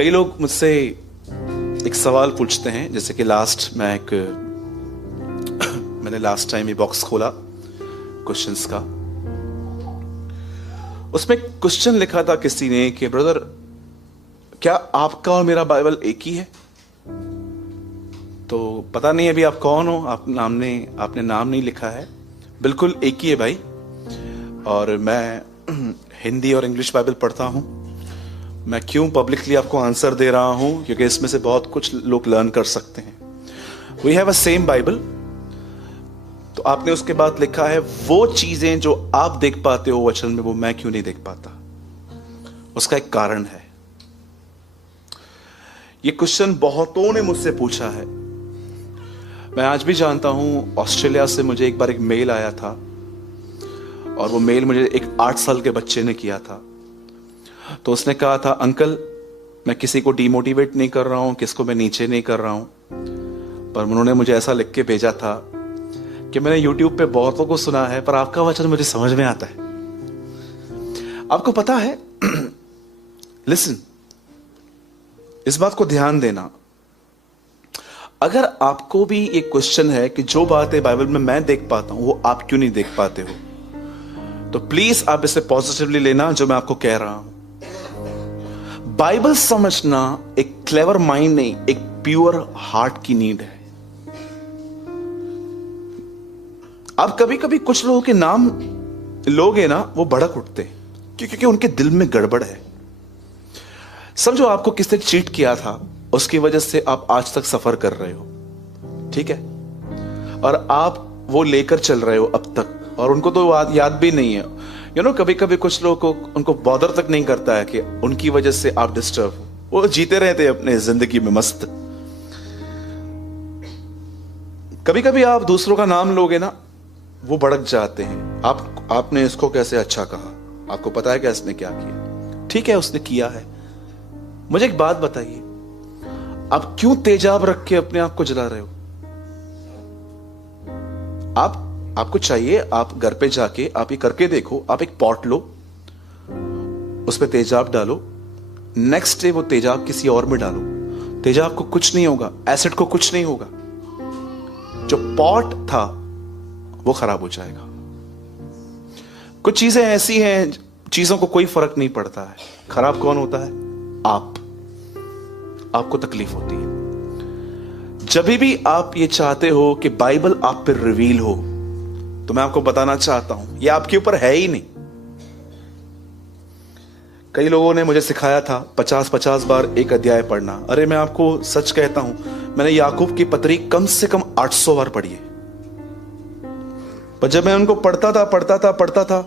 कई लोग मुझसे एक सवाल पूछते हैं, जैसे कि मैंने लास्ट टाइम ये बॉक्स खोला क्वेश्चंस का। उसमें क्वेश्चन लिखा था किसी ने कि ब्रदर, क्या आपका और मेरा बाइबल एक ही है? तो पता नहीं अभी आप कौन हो, आपने नाम नहीं लिखा है। बिल्कुल एक ही है भाई। और मैं हिंदी और इंग्लिश बाइबल पढ़ता हूं। मैं क्यों पब्लिकली आपको आंसर दे रहा हूं? क्योंकि इसमें से बहुत कुछ लोग लर्न कर सकते हैं। We have a same Bible. तो आपने उसके बाद लिखा है वो चीजें जो आप देख पाते हो वचन में, वो मैं क्यों नहीं देख पाता? उसका एक कारण है। ये क्वेश्चन बहुतों ने मुझसे पूछा है। मैं आज भी जानता हूं, ऑस्ट्रेलिया से मुझे एक बार एक मेल आया था, और वो मेल मुझे एक 8 साल के बच्चे ने किया था। तो उसने कहा था, अंकल मैं किसी को डिमोटिवेट नहीं कर रहा हूं, किसको मैं नीचे नहीं कर रहा हूं, पर उन्होंने मुझे ऐसा लिख के भेजा था कि मैंने YouTube पे बहुतों को सुना है, पर आपका वचन मुझे समझ में आता है। आपको पता है, लिसन, इस बात को ध्यान देना। अगर आपको भी एक क्वेश्चन है कि जो बातें बाइबल में मैं देख पाता हूं वो आप क्यों नहीं देख पाते हो, तो प्लीज आप इसे पॉजिटिवली लेना जो मैं आपको कह रहा हूं। बाइबल समझना एक क्लेवर माइंड नहीं, एक प्योर हार्ट की नीड है। आप कभी कभी कुछ लोगों के नाम लोगे ना, वो भड़क उठते हैं क्योंकि उनके दिल में गड़बड़ है। समझो आपको किसने चीट किया था, उसकी वजह से आप आज तक सफर कर रहे हो, ठीक है, और आप वो लेकर चल रहे हो अब तक, और उनको तो याद भी नहीं है। कभी कभी कुछ लोगों को उनको बॉदर तक नहीं करता है कि उनकी वजह से आप डिस्टर्ब हो। वो जीते रहते हैं अपने जिंदगी में मस्त। कभी कभी आप दूसरों का नाम लोगे ना, वो भड़क जाते हैं। आपने इसको कैसे अच्छा कहा, आपको पता है कि इसने क्या किया? ठीक है, उसने किया है। मुझे एक बात बताइए, आप क्यों तेजाब रख के अपने आप को जला रहे हो? आपको चाहिए, आप घर पे जाके आप ये करके देखो। आप एक पॉट लो, उस पे तेजाब डालो, नेक्स्ट डे वो तेजाब किसी और में डालो, तेजाब को कुछ नहीं होगा, एसिड को कुछ नहीं होगा, जो पॉट था वो खराब हो जाएगा। कुछ चीजें ऐसी हैं, चीजों को कोई फर्क नहीं पड़ता है। खराब कौन होता है? आपको तकलीफ होती है। जब भी आप ये चाहते हो कि बाइबल आप पर रिवील हो, तो मैं आपको बताना चाहता हूं, ये आपके ऊपर है ही नहीं। कई लोगों ने मुझे सिखाया था 50-50 बार एक अध्याय पढ़ना। अरे मैं आपको सच कहता हूं, मैंने याकूब की पत्री कम से कम 800 बार पढ़ी है। पर जब मैं उनको पढ़ता था,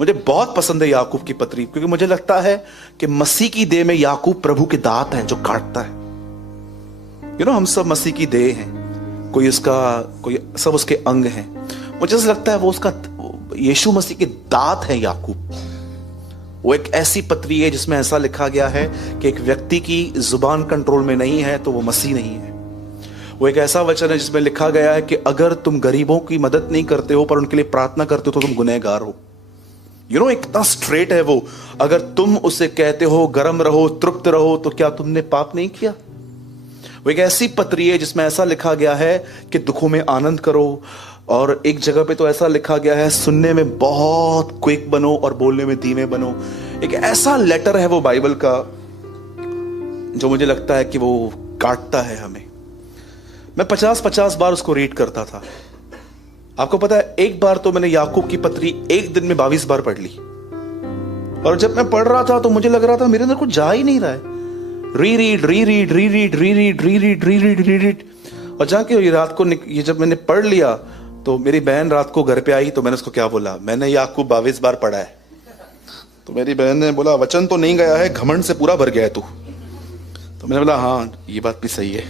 मुझे बहुत पसंद है याकूब की पत्री, क्योंकि मुझे लगता है कि मसीह की देह में याकूब प्रभु के दांत हैं जो काटता है। हम सब मसीह की देह हैं, कोई सब उसके अंग हैं। मुझे ऐसा लगता है वो उसका यीशु मसीह के दांत है याकूब। वो एक ऐसी पत्री है जिसमें ऐसा लिखा गया है कि एक व्यक्ति की जुबान कंट्रोल में नहीं है तो वो मसीह नहीं है। वो एक ऐसा वचन है जिसमें लिखा गया है कि अगर तुम गरीबों की मदद नहीं करते हो पर उनके लिए प्रार्थना करते हो तो तुम गुनहगार हो। इतना स्ट्रेट है वो। अगर तुम उसे कहते हो गर्म रहो, तृप्त रहो, तो क्या तुमने पाप नहीं किया? वो एक ऐसी पत्री है जिसमें ऐसा लिखा गया है कि दुखों में आनंद करो, और एक जगह पे तो ऐसा लिखा गया है सुनने में बहुत क्विक बनो और बोलने में धीमे बनो। एक ऐसा लेटर है वो बाइबल का जो मुझे लगता है कि वो काटता है हमें। मैं 50-50 बार उसको रीड करता था। आपको पता है, एक बार तो मैंने याकूब की पत्री एक दिन में 22 बार पढ़ ली। और जब मैं पढ़ रहा था तो मुझे लग रहा था मेरे अंदर कुछ जा ही नहीं रहा है। रीड। और जाके रात को ये जब मैंने पढ़ लिया तो मेरी बहन रात को घर पे आई, तो मैंने उसको क्या बोला, मैंने याकूब 22 बार पढ़ा है। तो मेरी बहन ने बोला, वचन तो नहीं गया है, घमंड से पूरा भर गया है तू। तो मैंने बोला, हाँ ये बात भी सही है।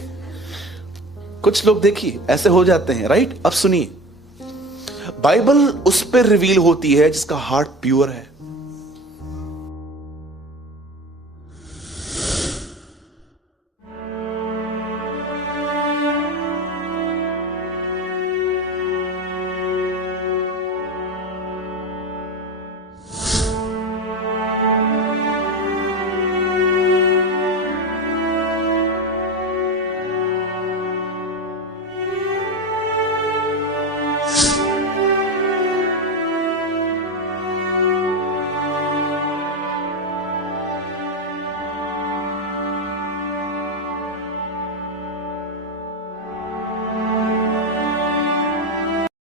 कुछ लोग देखिए ऐसे हो जाते हैं, राइट? अब सुनिए, बाइबल उस पर रिवील होती है जिसका हार्ट प्योर है।